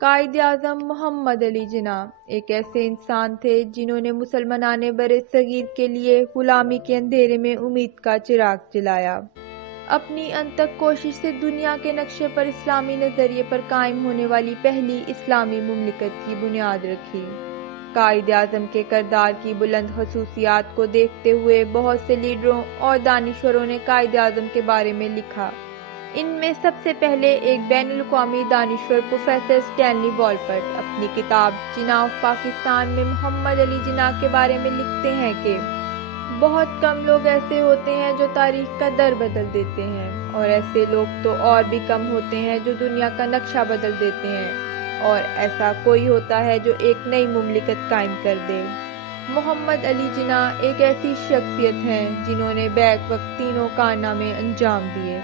قائد اعظم محمد علی جناح ایک ایسے انسان تھے جنہوں نے مسلمان برصغیر کے لیے غلامی کے اندھیرے میں امید کا چراغ جلایا۔ اپنی انتھک کوشش سے دنیا کے نقشے پر اسلامی نظریے پر قائم ہونے والی پہلی اسلامی مملکت کی بنیاد رکھی۔ قائد اعظم کے کردار کی بلند خصوصیات کو دیکھتے ہوئے بہت سے لیڈروں اور دانشوروں نے قائد اعظم کے بارے میں لکھا۔ ان میں سب سے پہلے ایک بین الاقوامی دانشور پروفیسر اسٹینلی والپٹ اپنی کتاب جناح آف پاکستان میں محمد علی جناح کے بارے میں لکھتے ہیں کہ بہت کم لوگ ایسے ہوتے ہیں جو تاریخ کا در بدل دیتے ہیں، اور ایسے لوگ تو اور بھی کم ہوتے ہیں جو دنیا کا نقشہ بدل دیتے ہیں، اور ایسا کوئی ہوتا ہے جو ایک نئی مملکت قائم کر دے۔ محمد علی جناح ایک ایسی شخصیت ہیں جنہوں نے بیک وقت تینوں کارنامے انجام دیے۔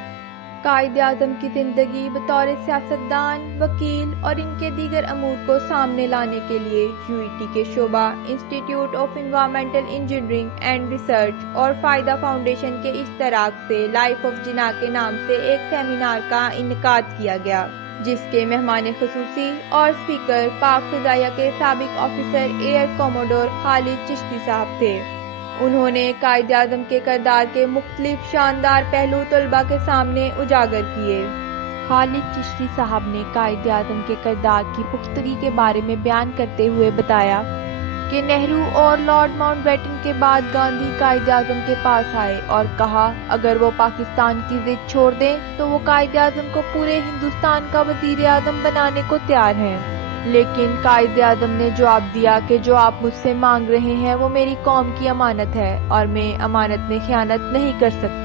قائد اعظم کی زندگی بطور سیاستدان، وکیل اور ان کے دیگر امور کو سامنے لانے کے لیے UET کے شعبہ انسٹی ٹیوٹ of environmental engineering and research اور فائدہ فاؤنڈیشن کے اشتراک سے لائف آف جناح کے نام سے ایک سیمینار کا انعقاد کیا گیا، جس کے مہمان خصوصی اور اسپیکر پاک فضائیہ کے سابق آفیسر ایئر کوموڈور خالد چشتی صاحب تھے۔ انہوں نے قائد اعظم کے کردار کے مختلف شاندار پہلو طلباء کے سامنے اجاگر کیے۔ خالد چشتی صاحب نے قائد اعظم کے کردار کی پختگی کے بارے میں بیان کرتے ہوئے بتایا کہ نہرو اور لارڈ ماؤنٹ بیٹن کے بعد گاندھی قائد اعظم کے پاس آئے اور کہا اگر وہ پاکستان کی ضد چھوڑ دیں تو وہ قائد اعظم کو پورے ہندوستان کا وزیر اعظم بنانے کو تیار ہیں، لیکن قائد اعظم نے جواب دیا کہ جو آپ مجھ سے مانگ رہے ہیں وہ میری قوم کی امانت ہے اور میں امانت میں خیانت نہیں کر سکتا۔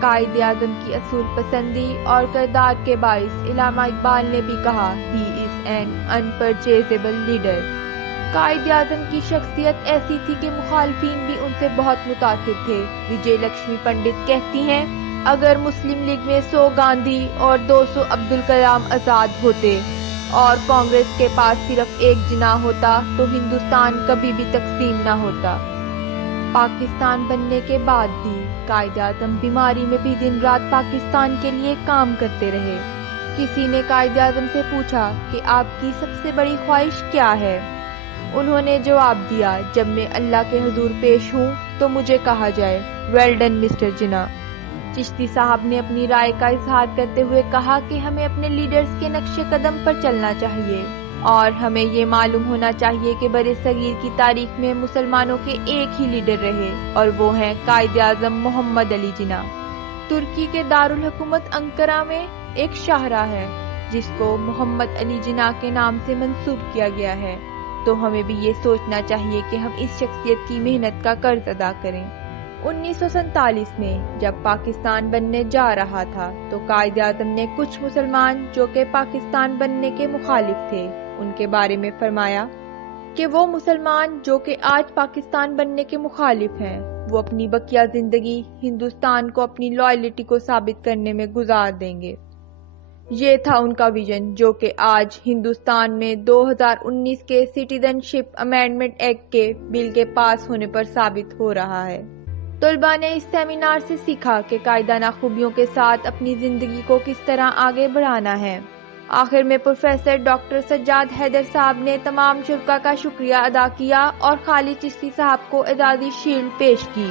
قائد اعظم کی اصول پسندی اور کردار کے باعث علامہ اقبال نے بھی کہا "He is an unpurchasable leader"۔ Quaid Azam کی شخصیت ایسی تھی کہ مخالفین بھی ان سے بہت متاثر تھے۔ وجے لکشمی پنڈت کہتی ہیں اگر مسلم لیگ میں 100 گاندھی اور 200 عبدالکلام آزاد ہوتے اور کانگریس کے پاس صرف ایک جناح ہوتا تو ہندوستان کبھی بھی تقسیم نہ ہوتا۔ پاکستان بننے کے بعد بھی قائد اعظم بیماری میں بھی دن رات پاکستان کے لیے کام کرتے رہے۔ کسی نے قائد اعظم سے پوچھا کہ آپ کی سب سے بڑی خواہش کیا ہے؟ انہوں نے جواب دیا جب میں اللہ کے حضور پیش ہوں تو مجھے کہا جائے "ویل ڈن مسٹر جناح"۔ چشتی صاحب نے اپنی رائے کا اظہار کرتے ہوئے کہا کہ ہمیں اپنے لیڈرز کے نقش قدم پر چلنا چاہیے اور ہمیں یہ معلوم ہونا چاہیے کہ برصغیر کی تاریخ میں مسلمانوں کے ایک ہی لیڈر رہے اور وہ ہیں قائد اعظم محمد علی جناح۔ ترکی کے دارالحکومت انقرہ میں ایک شاہراہ ہے جس کو محمد علی جناح کے نام سے منسوب کیا گیا ہے، تو ہمیں بھی یہ سوچنا چاہیے کہ ہم اس شخصیت کی محنت کا قرض ادا کریں۔ 1947 میں جب پاکستان بننے جا رہا تھا تو قائد اعظم نے کچھ مسلمان جو کہ پاکستان بننے کے مخالف تھے ان کے بارے میں فرمایا کہ وہ مسلمان جو کہ آج پاکستان بننے کے مخالف ہیں وہ اپنی بقیہ زندگی ہندوستان کو اپنی لائلٹی کو ثابت کرنے میں گزار دیں گے۔ یہ تھا ان کا ویژن جو کہ آج ہندوستان میں 2019 کے سٹیزن شپ امینڈمنٹ ایکٹ کے بل کے پاس ہونے پر ثابت ہو رہا ہے۔ طلباء نے اس سیمینار سے سیکھا کہ قائدانہ خوبیوں کے ساتھ اپنی زندگی کو کس طرح آگے بڑھانا ہے۔ آخر میں پروفیسر ڈاکٹر سجاد حیدر صاحب نے تمام شرکاء کا شکریہ ادا کیا اور خالد چشتی صاحب کو اعزازی شیلڈ پیش کی۔